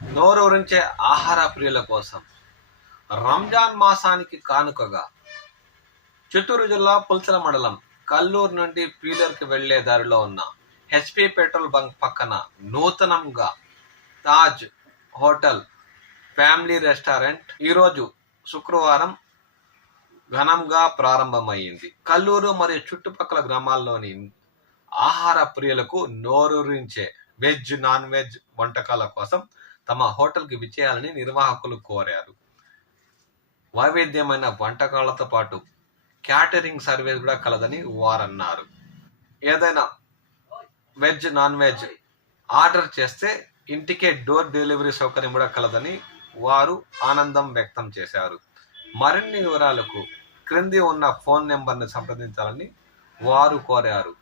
నోరూరించే ఆహార ప్రియుల కోసం రంజాన్ మాసానికి కానుకగా చిత్తూరు జిల్లా పుల్సల మండలం కల్లూరు నుండి పీలర్కి వెళ్లే దారిలో ఉన్న హెచ్పి పెట్రోల్ బంక్ పక్కన నూతనంగా తాజ్ హోటల్ ఫ్యామిలీ రెస్టారెంట్ ఈరోజు శుక్రవారం ఘనంగా ప్రారంభమైంది. కల్లూరు మరియు చుట్టుపక్కల గ్రామాల్లోని ఆహార ప్రియులకు నోరూరించే వెజ్, నాన్ వెజ్ వంటకాల కోసం తమ హోటల్కి విచ్చేయాలని నిర్వాహకులు కోరారు. వైవిధ్యమైన వంటకాలతో పాటు క్యాటరింగ్ సర్వీస్ కూడా కలదని వారన్నారు. ఏదైనా వెజ్, నాన్ వెజ్ ఆర్డర్ చేస్తే ఇంటికే డోర్ డెలివరీ సౌకర్యం కూడా కలదని వారు ఆనందం వ్యక్తం చేశారు. మరిన్ని వివరాలకు క్రింది ఉన్న ఫోన్ నెంబర్ని సంప్రదించాలని వారు కోరారు.